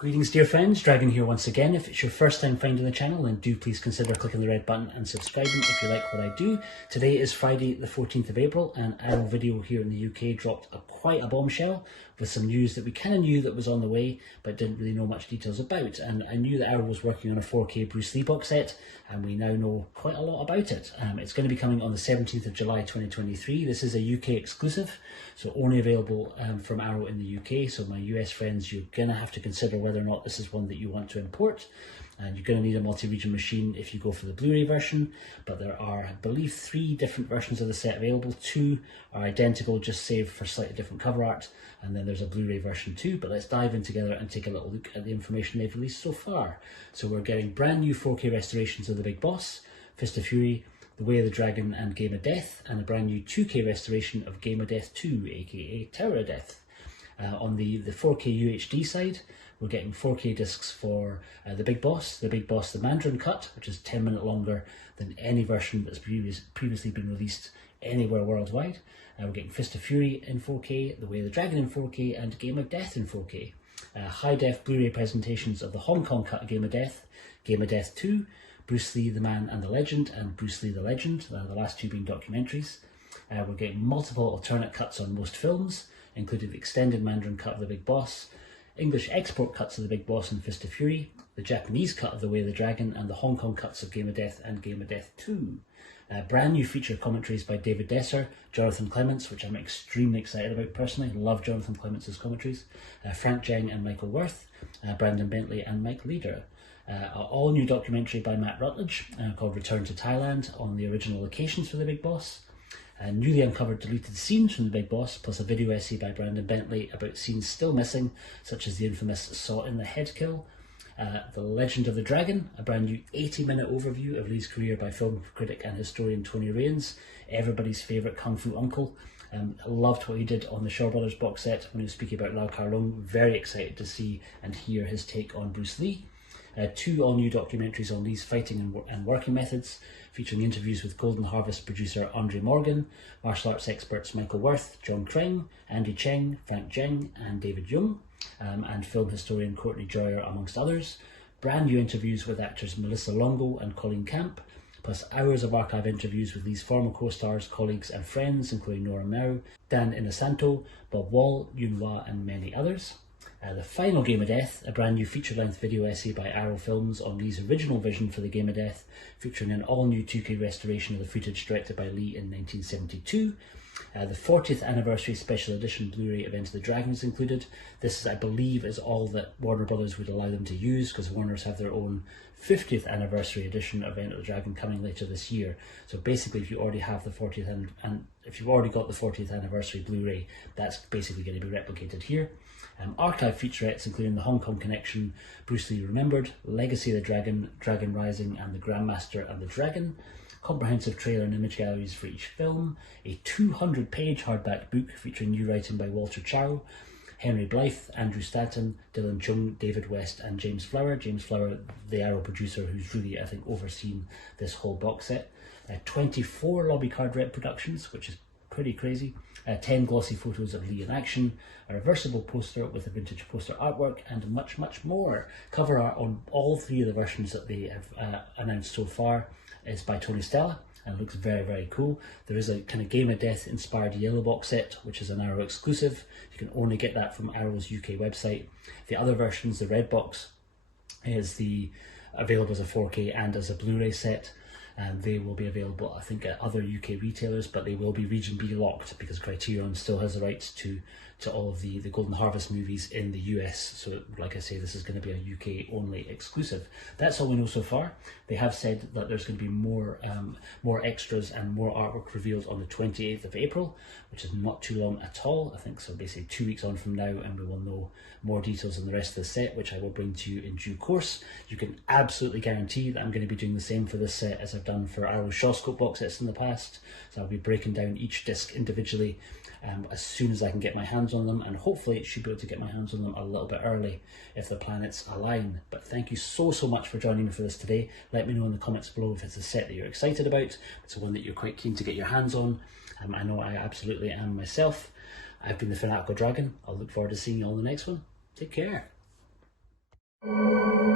Greetings dear friends, Dragon here once again. If it's your first time finding the channel, then do please consider clicking the red button and subscribing if you like what I do. Today is Friday the 14th of April and our video here in the UK dropped quite a bombshell with some news that we kind of knew that was on the way but didn't really know much details about. And I knew that Arrow was working on a 4K Bruce Lee box set and we now know quite a lot about it. It's going to be coming on the 17th of July 2023. This is a UK exclusive, so only available from Arrow in the UK. So my US friends, you're going to have to consider whether or not this is one that you want to import, and you're going to need a multi-region machine if you go for the Blu-ray version. But there are, I believe, 3 different versions of the set available. 2 are identical, just saved for slightly different cover art, and then there's a Blu-ray version too. But let's dive in together and take a little look at the information they've released so far. So we're getting brand new 4K restorations of The Big Boss, Fist of Fury, The Way of the Dragon and Game of Death, and a brand new 2K restoration of Game of Death 2, aka Tower of Death. On the 4K UHD side, we're getting 4K discs for The Big Boss, the Mandarin cut, which is 10 minutes longer than any version that's previously been released anywhere worldwide. We're getting Fist of Fury in 4K, The Way of the Dragon in 4K, and Game of Death in 4K. High-def Blu-ray presentations of the Hong Kong cut of Game of Death 2, Bruce Lee the Man and the Legend, and Bruce Lee the Legend, the last 2 being documentaries. We're getting multiple alternate cuts on most films, including the extended Mandarin cut of The Big Boss, English export cuts of The Big Boss and Fist of Fury, the Japanese cut of The Way of the Dragon, and the Hong Kong cuts of Game of Death and Game of Death 2. Brand new feature commentaries by David Desser, Jonathan Clements, which I'm extremely excited about personally. Love Jonathan Clements' commentaries. Frank Jeng and Michael Worth, Brandon Bentley and Mike Leader. All new documentary by Matt Rutledge called Return to Thailand on the original locations for The Big Boss. Newly uncovered deleted scenes from The Big Boss, plus a video essay by Brandon Bentley about scenes still missing, such as the infamous Saw in the Head kill. The Legend of the Dragon, a brand new 80-minute overview of Lee's career by film critic and historian Tony Raines, everybody's favourite Kung Fu uncle. I loved what he did on the Shaw Brothers box set when he was speaking about Lau Kar Leung. Very excited to see and hear his take on Bruce Lee. 2 all-new documentaries on Lee's fighting and working methods, featuring interviews with Golden Harvest producer Andre Morgan, martial arts experts Michael Worth, John Kreng, Andy Cheng, Frank Jeng and David Jung, and film historian Courtney Joyer, amongst others. Brand new interviews with actors Melissa Longo and Colleen Camp, plus hours of archive interviews with Lee's former co-stars, colleagues and friends, including Nora Mao, Dan Inosanto, Bob Wall, Yun Hua and many others. The final Game of Death, a brand new feature-length video essay by Arrow Films on Lee's original vision for the Game of Death, featuring an all-new 2K restoration of the footage directed by Lee in 1972. The 40th anniversary special edition Blu-ray of Enter the Dragon is included. This, I believe, is all that Warner Brothers would allow them to use, because Warners have their own 50th anniversary edition of Enter the Dragon coming later this year. So basically, if you already have the 40th and if you've already got the 40th anniversary Blu-ray, that's basically going to be replicated here. Archive featurettes including the Hong Kong Connection, Bruce Lee Remembered, Legacy of the Dragon, Dragon Rising and the Grandmaster and the Dragon. Comprehensive trailer and image galleries for each film, a 200-page hardback book featuring new writing by Walter Chow, Henry Blythe, Andrew Stanton, Dylan Chung, David West and James Flower. James Flower, the Arrow producer who's really, I think, overseen this whole box set. 24 lobby card reproductions, which is pretty crazy. 10 glossy photos of Lee in action, a reversible poster with a vintage poster artwork, and much, much more. Cover art on all 3 of the versions that they have announced so far is by Tony Stella and looks very, very cool. There is a kind of Game of Death inspired yellow box set, which is an Arrow exclusive. You can only get that from Arrow's UK website. The other versions, the red box, is available as a 4K and as a Blu-ray set. And they will be available, I think, at other UK retailers, but they will be Region B locked because Criterion still has the rights to all of the Golden Harvest movies in the US. So, like I say, this is going to be a UK only exclusive. That's all we know so far. They have said that there's going to be more extras and more artwork revealed on the 28th of April, which is not too long at all. I think so, basically 2 weeks on from now, and we will know more details on the rest of the set, which I will bring to you in due course. You can absolutely guarantee that I'm going to be doing the same for this set as I've done for Arrow Shawscope box sets in the past. So I'll be breaking down each disc individually as soon as I can get my hands on them, and hopefully it should be able to get my hands on them a little bit early if the planets align. But thank you so much for joining me for this today. Let me know in the comments below if it's a set that you're excited about, if it's one that you're quite keen to get your hands on. I know I absolutely am myself. I've been the Fanatical Dragon. I'll look forward to seeing you on the next one. Take care. you.